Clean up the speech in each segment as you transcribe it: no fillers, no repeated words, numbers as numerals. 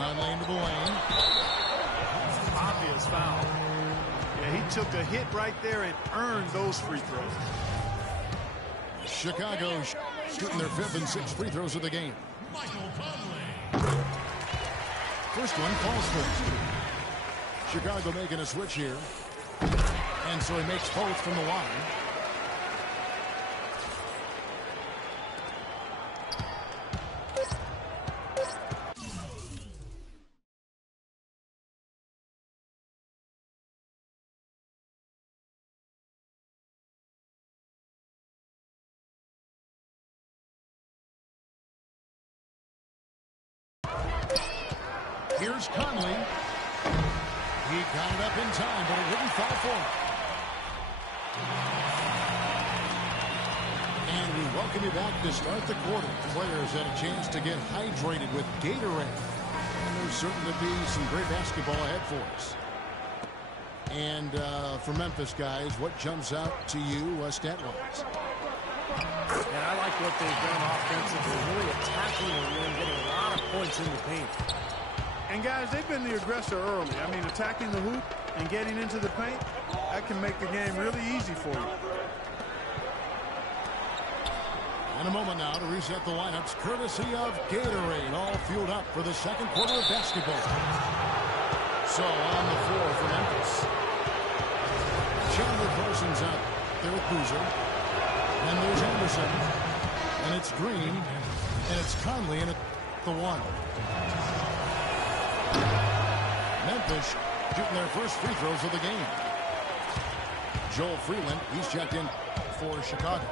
Conley into the lane. Obvious foul. Yeah, he took a hit right there and earned those free throws. Chicago shooting their 5th and 6th free throws of the game. First one falls for Chicago making a switch here. And so he makes both from the line. Here's Conley. He got it up in time, but it wouldn't fall for him. And we welcome you back to start the quarter. Players had a chance to get hydrated with Gatorade. And there's certain to be some great basketball ahead for us. And for Memphis, guys, what jumps out to you stat-wise? And I like what they've done offensively, really attacking the rim, getting a lot of points in the paint. And, guys, they've been the aggressor early. I mean, attacking the hoop and getting into the paint, that can make the game really easy for you. In a moment now to reset the lineups, courtesy of Gatorade, all fueled up for the second quarter of basketball. So, on the floor for Memphis. Chandler Parsons out there with Boozer. And there's Anderson. And it's Green. And it's Conley in at the 1. Memphis shooting their first free throws of the game. Joel Freeland, he's checked in for Chicago.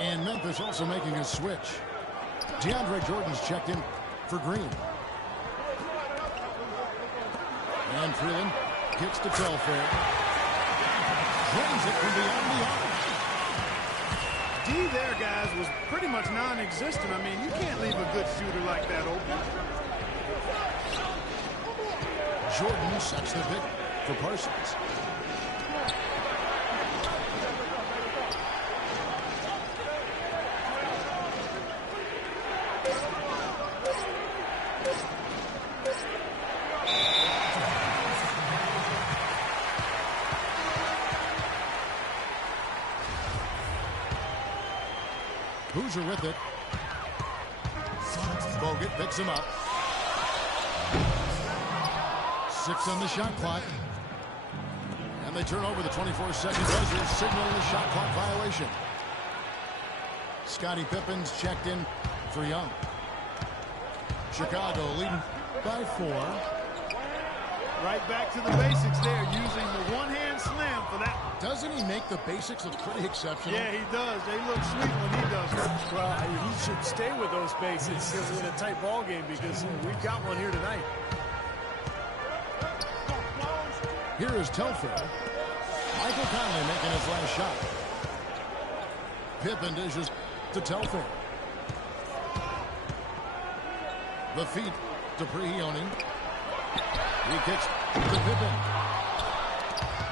And Memphis also making a switch. DeAndre Jordan's checked in for Green. And Freeland kicks to Telfair. Drains it from beyond the arc. D there, guys, was pretty much non-existent. I mean, you can't leave a good shooter like that open. Jordan sets the pick for Parsons. Boozer with it. Bogut picks him up. 6 on the shot clock. And they turn over the 24-second buzzer, signaling the shot clock violation. Scottie Pippen's checked in for Young. Chicago leading by 4. Right back to the basics there, using the one-hand slam for that. Doesn't he make the basics look pretty exceptional? Yeah, he does. They look sweet when he does it. Well, he should stay with those basics in a tight ball game because we've got one here tonight. Here is Telfair. Michael Conley making his last shot. Pippen dishes to Telfair. The feet to Prigioni. He kicks to Pippen.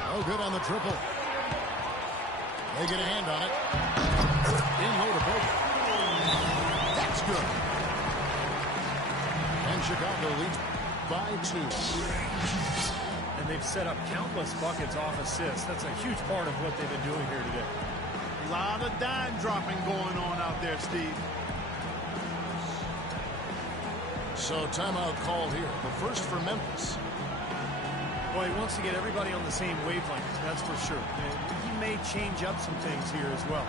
No good on the triple. They get a hand on it. In low to Bogut. That's good. And Chicago leads by 2. And they've set up countless buckets off assists. That's a huge part of what they've been doing here today. A lot of dime dropping going on out there, Steve. So timeout called here. The first for Memphis. Well, he wants to get everybody on the same wavelength, that's for sure. And he may change up some things here as well.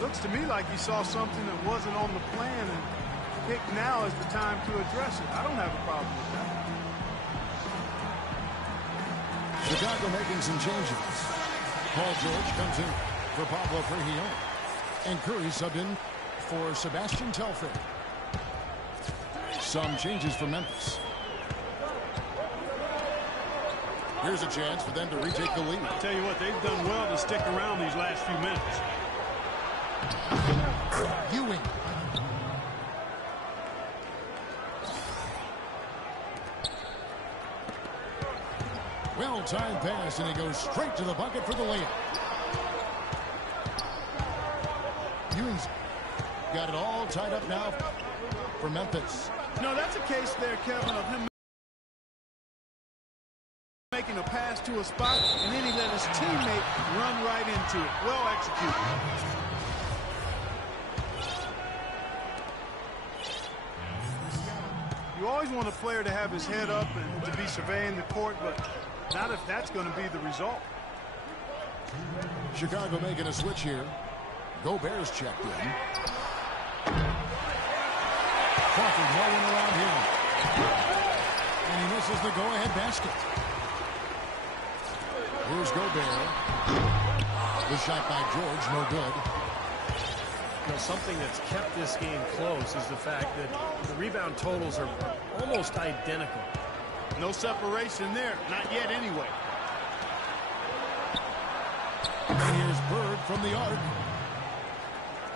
Looks to me like he saw something that wasn't on the plan and picked now is the time to address it. I don't have a problem with that. Chicago making some changes. Paul George comes in for Pablo Prigioni. And Curry subbed in for Sebastian Telfair. Some changes for Memphis. Here's a chance for them to retake the lead. I'll tell you what, they've done well to stick around these last few minutes. Ewing. Well-timed pass, and he goes straight to the bucket for the layup. Ewing's got it all tied up now for Memphis. No, that's a case there, Kevin, of him making a pass to a spot, and then he let his teammate run right into it. Well executed. You always want a player to have his head up and to be surveying the court, but not if that's going to be the result. Chicago making a switch here. Gobert's checked in. Crawford, no one around him. And he misses the go-ahead basket. Here's Gobert. The shot by George, no good. You know, something that's kept this game close is the fact that the rebound totals are almost identical. No separation there. Not yet, anyway. And here's Bird from the arc.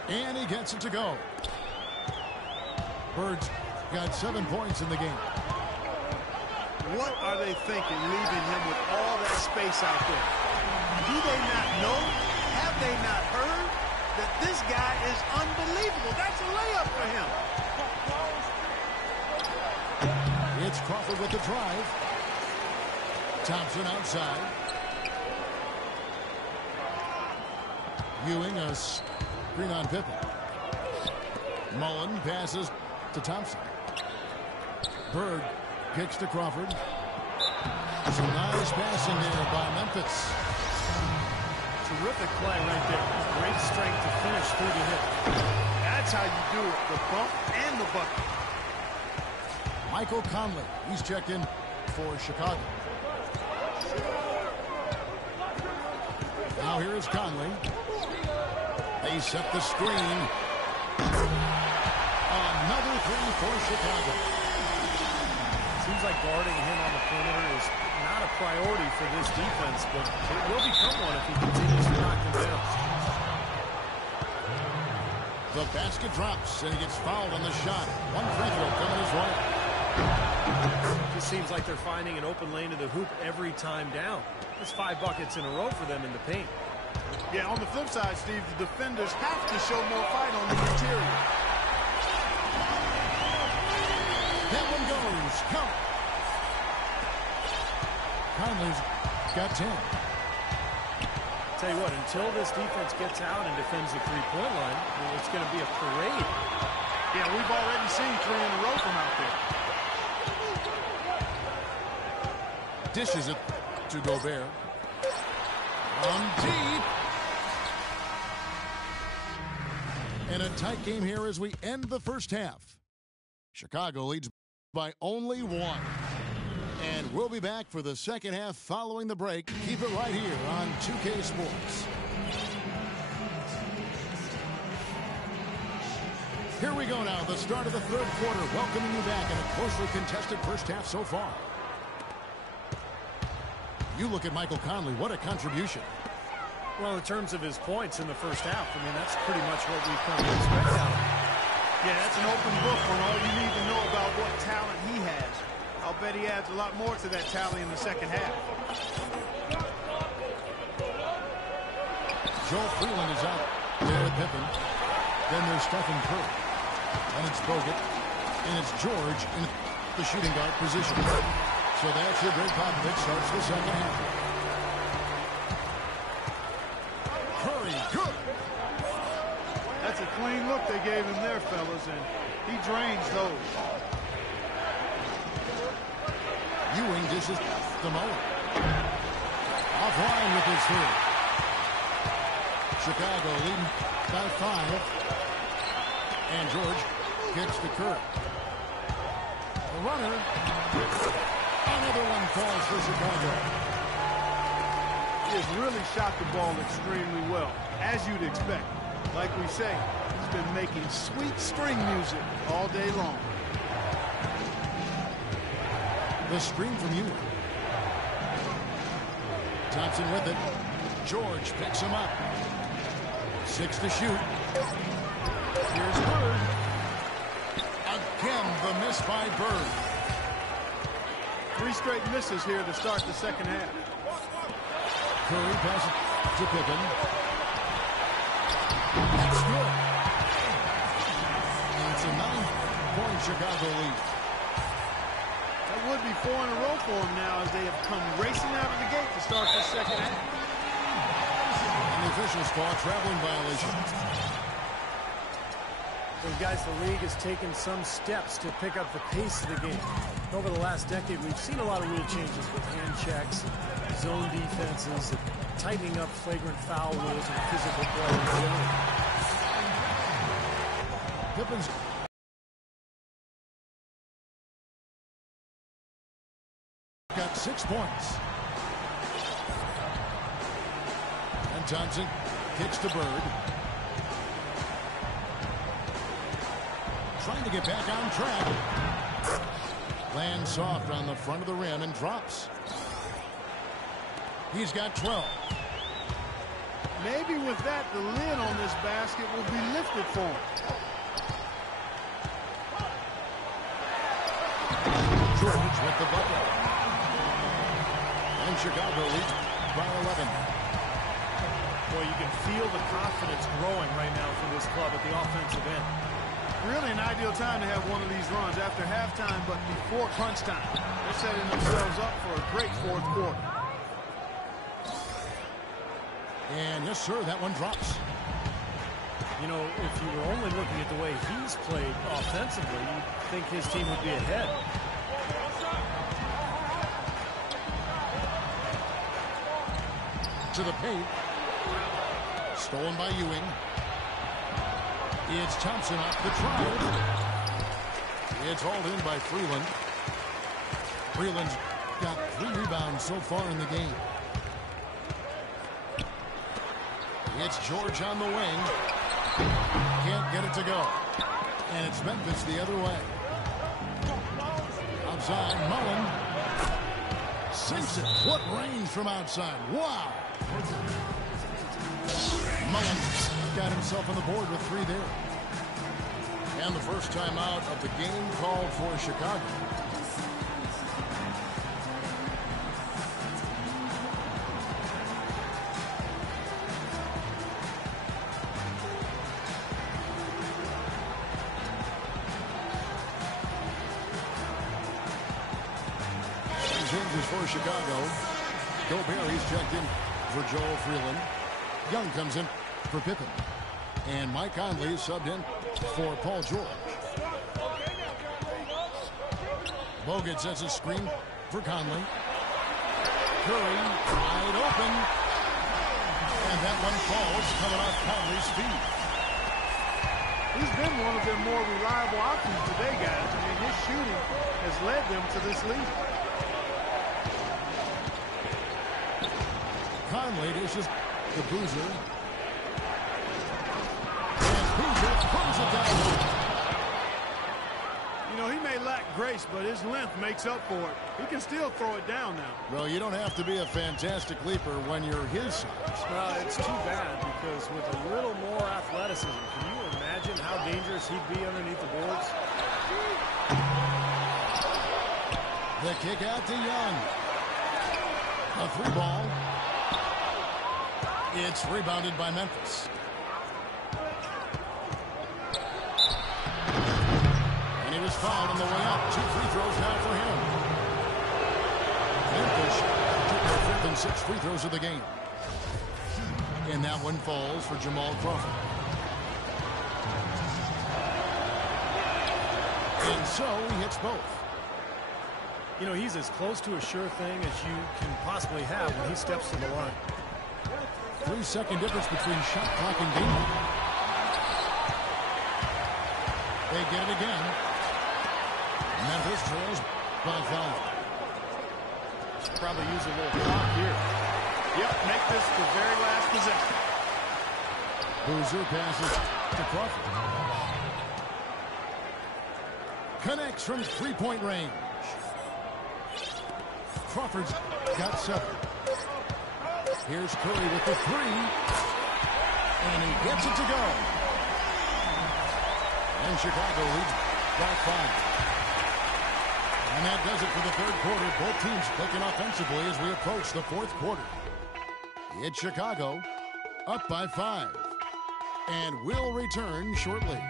And he gets it to go. Bird's got 7 points in the game. What are they thinking, leaving him with all that space out there? Do they not know? Have they not heard that this guy is unbelievable? That's a layup for him. It's Crawford with the drive. Thompson outside. Ewing a screen on Pippen. Mullen passes to Thompson. Bird kicks to Crawford. Some nice passing there by Memphis. Terrific play right there. Great strength to finish through the hit. That's how you do it. The bump and the bucket. Michael Conley. He's checked in for Chicago. Now here is Conley. They set the screen. Another three for Chicago. Seems like guarding him on the perimeter is not a priority for this defense, but it will become one if he continues to knock them down. The basket drops, and he gets fouled on the shot. One free throw coming his way. It seems like they're finding an open lane to the hoop every time down. That's 5 buckets in a row for them in the paint. Yeah, on the flip side, Steve, the defenders have to show more fight on the interior. That one goes. Count. Conley's got 10. Tell you what, until this defense gets out and defends the three-point line, it's going to be a parade. Yeah, we've already seen 3 in a row from out there. Dishes it to Gobert. On deep. And a tight game here as we end the first half. Chicago leads by only 1. And we'll be back for the second half following the break. Keep it right here on 2K Sports. Here we go now, the start of the third quarter, welcoming you back in a closely contested first half so far. You look at Michael Conley, what a contribution. Well, in terms of his points in the first half, I mean, that's pretty much what we've come to expect out of him. Yeah, that's an open book on all you need to know about what talent he has. I'll bet he adds a lot more to that tally in the second half. Joel Freeland is out there with Pippen. Then there's Stephen Curry. And it's Bogut. And it's George in the shooting guard position. So that's your Greg Popovich starts the second half. Curry, good. That's a clean look they gave him there, fellas, and he drains those. Ewing dishes to Mullen. Offline with his three. Chicago leading by 5. And George gets to Curry. The runner. Another one falls for Chicago. He has really shot the ball extremely well, as you'd expect. Like we say, he's been making sweet string music all day long. The screen from Ewing. Thompson with it. George picks him up. 6 to shoot. Here's Bird. Again, the miss by Bird. 3 straight misses here to start the second half. Curry passes to Pippen. That's good. And it's a 9-point Chicago lead. That would be 4 in a row for them now as they have come racing out of the gate to start the second half. And the officials call traveling violation. Well, guys, the league has taken some steps to pick up the pace of the game. Over the last decade, we've seen a lot of rule changes with hand checks, zone defenses, tightening up flagrant foul rules and physical play in general. Pippen's got 6 points. And Thompson kicks to Bird. Trying to get back on track. Lands soft on the front of the rim and drops. He's got 12. Maybe with that, the lid on this basket will be lifted for him. George with the bucket. And Chicago leads by 11. Boy, you can feel the confidence growing right now for this club at the offensive end. Really an ideal time to have one of these runs after halftime, but before crunch time. They're setting themselves up for a great fourth quarter. And yes, sir, that one drops. You know, if you were only looking at the way he's played offensively, you'd think his team would be ahead. To the paint. Stolen by Ewing. It's Thompson off the trial. It's hauled in by Freeland. Freeland's got 3 rebounds so far in the game. It's George on the wing. Can't get it to go. And it's Memphis the other way. Outside, Mullen sinks it. What range from outside. Wow. Mullen got himself on the board with 3 there. And the first time out of the game called for Chicago. Changes for Chicago. Gobert checked in for Joel Freeland. Young comes in for Pippen. And Mike Conley subbed in for Paul George. Bogut sets a screen for Conley. Curry wide open. And that one falls coming off Conley's feet. He's been one of their more reliable options today, guys. I mean, his shooting has led them to this lead. Conley dishes to Boozer. And Boozer pulls it down. You know, he may lack grace, but his length makes up for it. He can still throw it down now. Well, you don't have to be a fantastic leaper when you're his size. Well, it's too bad because with a little more athleticism, can you imagine how dangerous he'd be underneath the boards? The kick out to Young. A 3 ball. It's rebounded by Memphis. And he was fouled on the way up. 2 free throws now for him. Memphis took their 5th and 6th free throws of the game. And that one falls for Jamal Crawford. And so he hits both. You know, he's as close to a sure thing as you can possibly have when he steps to the line. 3-second difference between shot clock and game time. They get it again. Memphis trails by 5. Should probably use a little clock here. Yep, make this the very last possession. Boozer passes to Crawford. Connects from 3-point range. Crawford's got 7. Here's Curry with the 3. And he gets it to go. And Chicago leads by 5. And that does it for the 3rd quarter. Both teams clicking offensively as we approach the 4th quarter. It's Chicago up by 5. And will return shortly.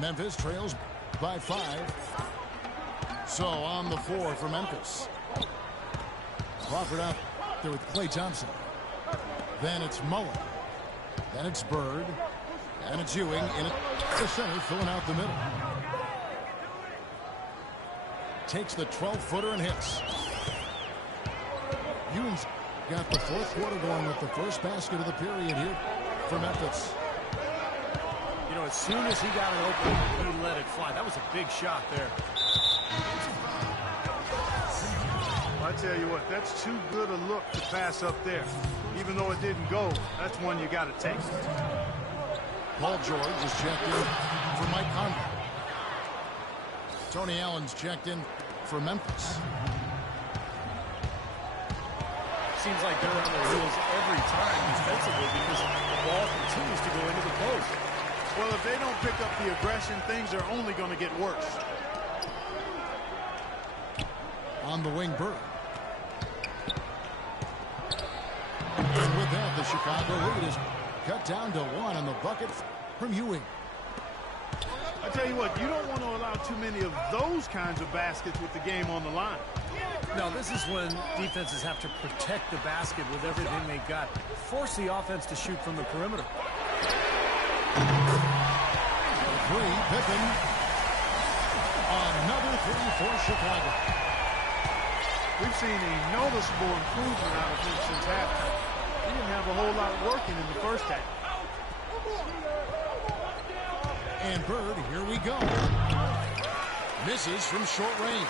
Memphis trails by 5. So on the floor for Memphis. Crawford out there with Klay Thompson. Then it's Mullen. Then it's Bird. And it's Ewing in the center, filling out the middle. Takes the 12-footer and hits. Ewing's got the fourth quarter going with the first basket of the period here for Memphis. You know, as soon as he got it open, he let it fly. That was a big shot there. I tell you what, that's too good a look to pass up there. Even though it didn't go, that's one you got to take. Paul George is checked in for Mike Conley. Tony Allen's checked in for Memphis. Seems like they're on their heels every time defensively because the ball continues to go into the post. Well, if they don't pick up the aggression, things are only going to get worse. On the wing, Bird. And with that, the Chicago lead is cut down to 1 on the bucket from Ewing. I tell you what, you don't want to allow too many of those kinds of baskets with the game on the line. No, this is when defenses have to protect the basket with everything they got. Force the offense to shoot from the perimeter. 3, Pippen. Another 3 for Chicago. We've seen a noticeable improvement out of him since halftime. He didn't have a whole lot working in the first half. And Bird, here we go. Misses from short range.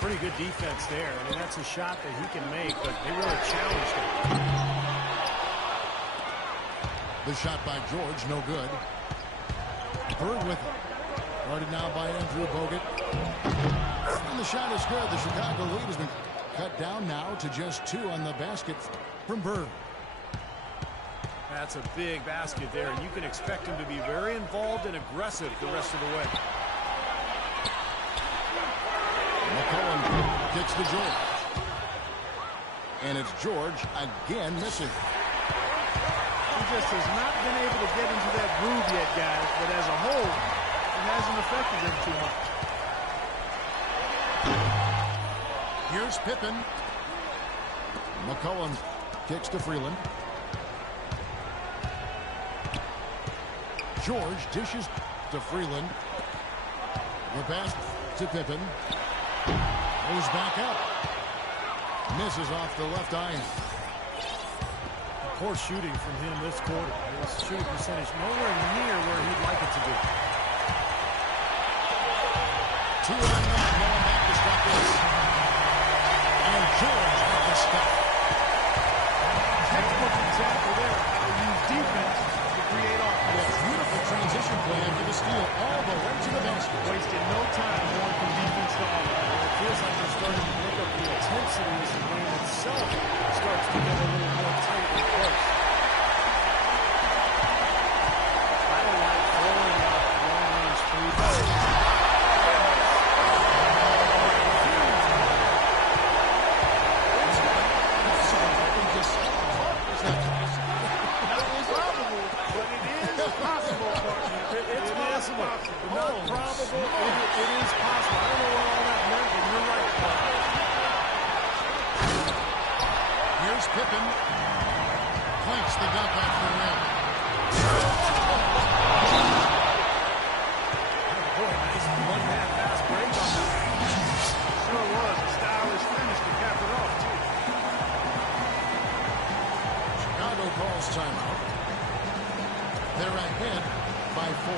Pretty good defense there. I mean, that's a shot that he can make, but they really challenged him. The shot by George, no good. Bird with it. Guarded now by Andrew Bogut. And the shot is good. The Chicago lead has been cut down now to just 2 on the basket from Bird. That's a big basket there, and you can expect him to be very involved and aggressive the rest of the way. McCollum kicks to George. And it's George again missing. He just has not been able to get into that groove yet, guys, but as a whole, it hasn't affected him too much. Here's Pippen. McCollum kicks to Freeland. George dishes to Freeland. The pass to Pippen. Moves back up. Misses off the left iron. Poor shooting from him this quarter. His shooting percentage nowhere near where he'd like it to be. 2 on 1. Going back to stop this. And George with the stop. Textbook example there of how to use defense to create offense. Beautiful transition play after the steal all the way to the basket. Wasted no time going from defense to offense. It feels like they're starting to pick up the intensity as the game itself starts to get a little more tight and close. I don't like throwing out long-range 3 balls. Not probable. It is possible. I don't know what all that meant, but you're right. Here's Pippen. Clinks the dunk off the rim. Boy, nice one-man fast break on that. Sure was. A stylish finish to cap it off, too. Chicago calls timeout. They're ahead by 4.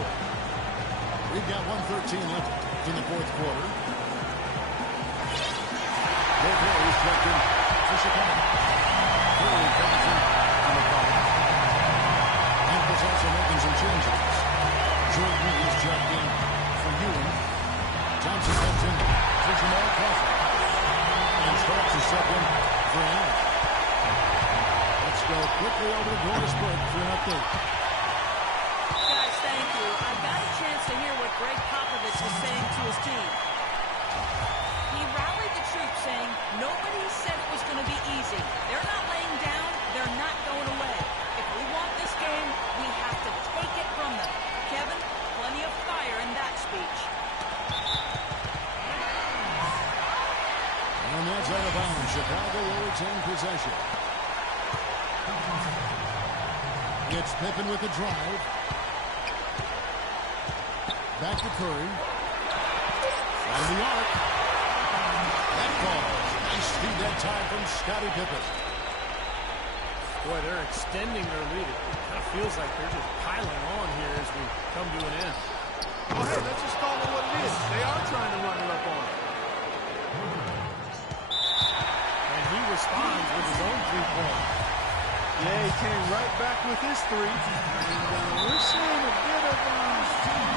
We've got 1:13 left in the fourth quarter. Both players checked in for Chicago. Curry comes in on the ball. Memphis also making some changes. Jordan is checked in for Ewing. Thompson comes in for Jamal Crawford. And Starks is set in for Allen. Let's go quickly over to Doris Burke for an update. Guys, thank you. I got a chance to hear what Greg Popovich was saying to his team. He rallied the troops saying, nobody said it was going to be easy. They're not laying down. They're not going away. If we want this game, we have to take it from them. Kevin? retain possession. It's Pippen with the drive. Back to Curry. From the arc. That falls. Nice speed that time from Scottie Pippen. Boy, they're extending their lead. It kind of feels like they're just piling on here as we come to an end. Well, hey, let's just call it what it is. They are trying to run it up on him. And he responds with his own three-point. Yeah, he came right back with his three. And we're seeing a bit of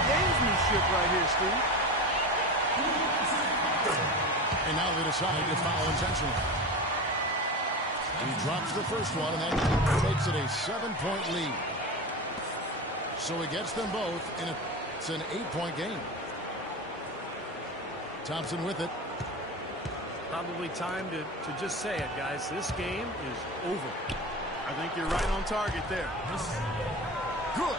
gamesmanship right here, Steve. And now they decide to foul intentionally. He drops the first one, and that makes it a 7-point lead. So he gets them both, and it's an 8-point game. Thompson with it. Probably time to just say it, guys. This game is over. I think you're right on target there. Good.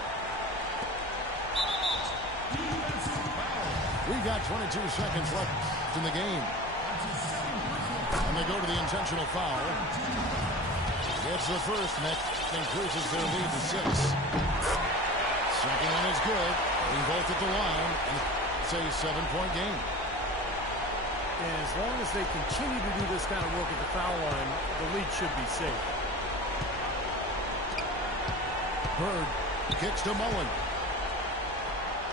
We've got 22 seconds left in the game. And they go to the intentional foul. Gets the first, and that increases their lead to 6. Second one is good. They both at the line, and it's a 7-point game. And as long as they continue to do this kind of work at the foul line, the lead should be safe. Bird kicks to Mullen.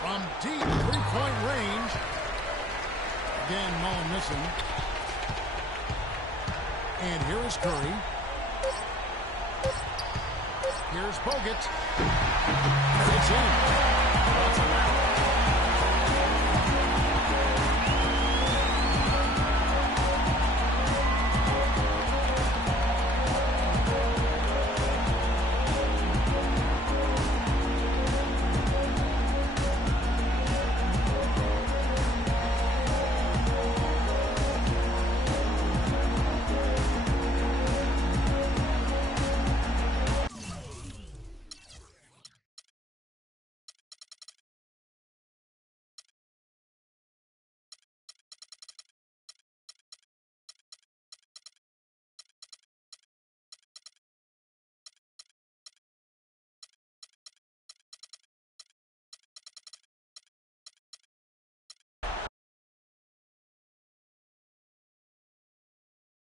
From deep three-point range. Again, Mullen missing. And here is Curry. Here's Bogut. It's in. Well, it's a